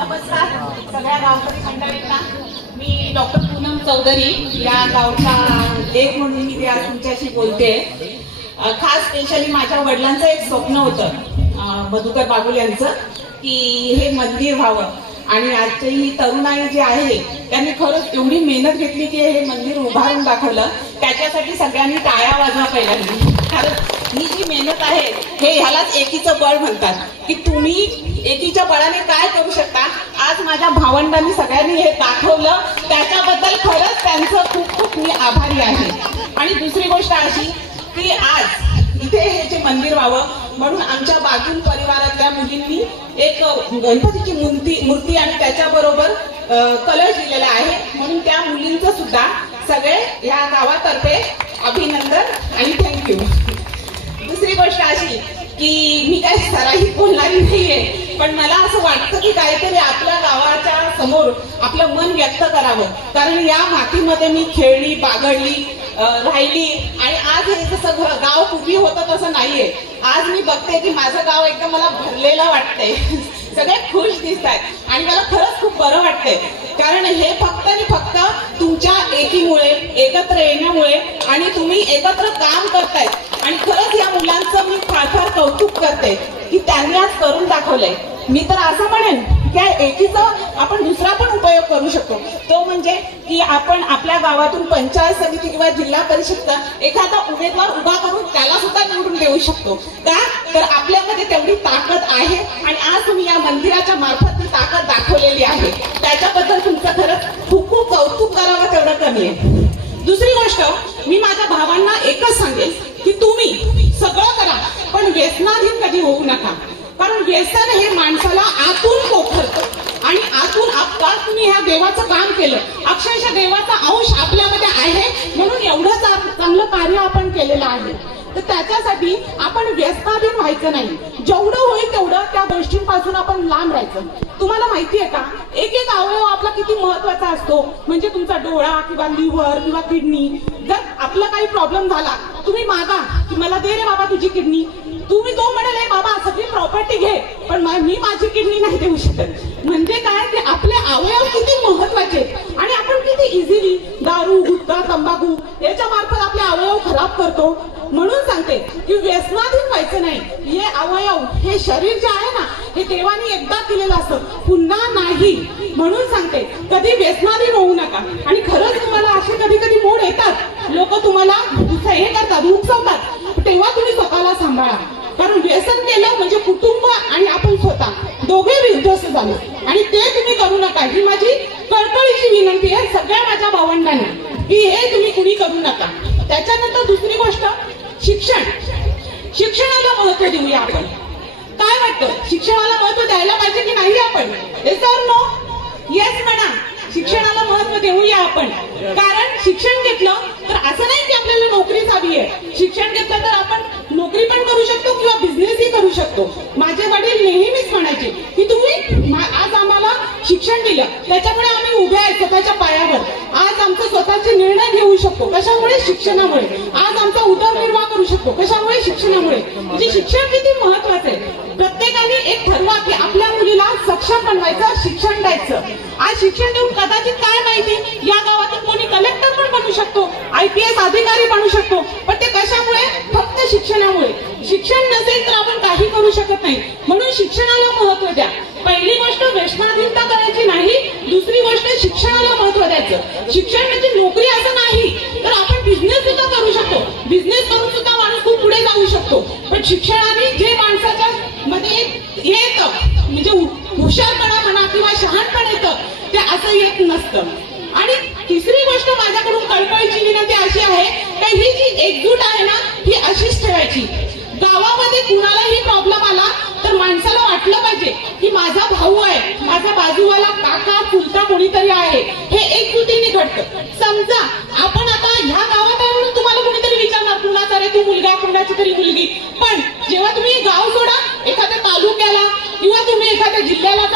नमस्कार सगळ्या गावकरी मंडळींना. मी डॉक्टर पूनम चौधरी या गावचा एक म्हणून मी आज तुमच्याशी बोलते. खास स्पेशली माझ्या वडिलांचं एक स्वप्न होतं, मधुकर बागुल यांचं, की हे मंदिर व्हावं. आणि आजची ही तरुणाई जी आहे त्यांनी खरंच एवढी मेहनत घेतली की हे मंदिर उभारून दाखवलं. त्याच्यासाठी सगळ्यांनी टाळ्या वाजवा पहिल्यांदा. कारण ही जी मेहनत आहे हे ह्यालाच एकीचं बळ म्हणतात, की तुम्ही एकीच्या बळाने काय करू शकता. आज माझ्या भावंडांनी सगळ्यांनी हे दाखवलं, त्याच्याबद्दल खरंच त्यांचं खूप खूप मी आभारी आहे. आणि दुसरी गोष्ट अशी की आज इथे हे जे मंदिर व्हावं म्हणून आमच्या बागुल परिवारातल्या मुलींनी एक गणपतीची मूर्ती आणि त्याच्याबरोबर कलश दिलेला आहे. म्हणून त्या मुलींचं सुद्धा सगळे या गावातर्फे अभिनंदन आणि थँक्यू. दुसरी गोष्ट अशी की मी काही सराही बोलणारी नाहीये, पण मला असं वाटतं की काहीतरी आपल्या गावाच्या समोर आपलं मन व्यक्त करावं. कारण या मातीमध्ये मी खेळली, बागडली, राहिली. आणि आज हे जसं गाव पूर्वी होतं तसं नाहीये. आज मी बघते की माझं गाव एकदम मला भरलेलं वाटतंय. सगळे खुश दिसत आहेत आणि मला खरंच खूप बरं वाटतंय. कारण हे फक्त आणि फक्त तुमच्या एकीमुळे, एकत्र येण्यामुळे आणि तुम्ही एकत्र काम करताय. आणि खरंच या मुलांचं मी फार फार कौतुक करते की त्यांनी आज करून दाखवलंय. मी तर असं म्हणेन की एकीचा आपण दुसरा पण उपयोग करू शकतो. तो म्हणजे की आपण आपल्या गावातून पंचायत समिती किंवा जिल्हा परिषदचा एखादा उमेदवार उभा करून त्याला सुद्धा निवडून देऊ शकतो. का तर आपल्यामध्ये तेवढी ताकद आहे आणि आज तुम्ही या मंदिराच्या मार्फत ती ताकद दाखवलेली आहे. त्याच्याबद्दल तुमचं खरंच खूप खूप कौतुक करावं तेवढं कमी आहे. दुसरी गोष्ट मी माझ्या भावांना एकच सांगेल की तुम्ही सगळं करा पण व्यसनाधीन कधी होऊ नका. कारण व्यसन हे माणसाला आतून पोखरतं आणि आतून आता तुम्ही ह्या देवाचं काम केलं, अक्षरशः देवाचा अंश आपल्यामध्ये आहे म्हणून एवढं चांगलं कार्य आपण केलेलं आहे. तर त्याच्यासाठी आपण व्यसनाधीन व्हायचं नाही. जेवढं होईल तेवढं त्या गोष्टींपासून आपण लांब राहायचं. तुम्हाला माहितीये का एक एक अवयव आपला किती महत्वाचा असतो. म्हणजे तुमचा डोळा किंवा लिव्हर किंवा किडनी. जर आपला काही प्रॉब्लेम झाला तुम्ही मागा की मला दे रे बाबा तुझी किडनी. तुम्ही तो म्हणाले बाबा सगळी प्रॉपर्टी घे पण मी माझी किडनी नाही देऊ शकत. म्हणजे काय की आपले अवयव किती महत्वाचे आणि आपण किती इझिली दारू, गुटखा, तंबाखू याच्या मार्फत आपले अवयव खराब करतो. म्हणून सांगते की व्यसनाधीन व्हायचं नाही. हे अवयव, हे शरीर जे आहे ना हे देवाने एकदा दिलेलं असतं, पुन्हा नाही. म्हणून सांगते कधी व्यसनाधीन होऊ नका. आणि खरंच तुम्हाला असे कधी कधी मोड येतात, लोक तुम्हाला हे करतात, उकसवतात, तेव्हा तुम्ही स्वतःला सांभाळा. कारण व्यसन केलं म्हणजे कुटुंब आणि आपण स्वतः दोघे विध्वस्त झालो आणि ते तुम्ही करू नका. ही माझी कळकळीची विनंती आहे सगळ्या माझ्या भावंडांना की हे तुम्ही कुणी करू नका. त्याच्यानंतर दुसरी गोष्ट शिक्षण. शिक्षणाला महत्व देऊया आपण. काय वाटतं शिक्षणाला महत्व द्यायला पाहिजे की नाही आपण? नो येस म्हणा. शिक्षणाला महत्व देऊया आपण. कारण शिक्षण घेतलं तर असं नाही की आपल्याला नोकरीच हवी आहे. शिक्षण घेतलं तर आपण नोकरी पण करू शकतो किंवा बिझनेसही करू शकतो. माझे वडील नेहमीच म्हणायचे की तुम्ही आज आम्हाला शिक्षण दिलं त्याच्यामुळे आम्ही उभे आहेत स्वतःच्या पायावर. आज आमचे स्वतःचे निर्णय घेऊ शकतो. कशामुळे? शिक्षणामुळे. आज आमचा उदरनिर्वाह करू शकतो. कशामुळे? शिक्षणामुळे. म्हणजे शिक्षण किती महत्वाचं आहे. प्रत्येकाने एक ठरवा की आपल्या मुलीला सक्षम बनवायचं, शिक्षण द्यायचं. आज शिक्षण देऊन कदाचित काय माहिती या गावातून कोणी कलेक्टर पण बनू शकतो, IPS अधिकारी बनू शकतो. पण ते कशामुळे? फक्त शिक्षणामुळे. शिक्षण नसेल तर आपण काही करू शकत नाही. म्हणून शिक्षणाला महत्व द्या. पहिली गोष्ट व्यसनाधीनता करायची नाही. दुसरी गोष्ट शिक्षणाला महत्व द्यायचं. शिक्षण म्हणजे नोकरी असं नाही तर आपण बिझनेस सुद्धा करू शकतो. बिझनेस करून सुद्धा माणूस खूप पुढे जाऊ शकतो. पण शिक्षणाने जे माणसाच्या मध्ये येतं म्हणजे हुशारपणा म्हणा किंवा शहाणपण येतं ते असं येत नसतं. आणि तिसरी गोष्ट माझ्याकडून कळकळीची विनंती अशी आहे की ही जी एकजूट आहे ना ही अशीच ठेवायची. गावामध्ये कुणालाही प्रॉब्लेम आला तर माणसाला वाटलं पाहिजे की माझा भाऊ आहे, माझा बाजूवाला काका, चुलता कोणीतरी आहे. हे एकजुटीने घडतं. समजा आपण आता ह्या गावात आहे म्हणून तुम्हाला कोणीतरी विचारणार कुणाचा रे तू मुलगा, कुणाची तरी मुलगी. पण जेव्हा तुम्ही गाव सोडा एखाद्या तालुक्याला किंवा तुम्ही एखाद्या जिल्ह्याला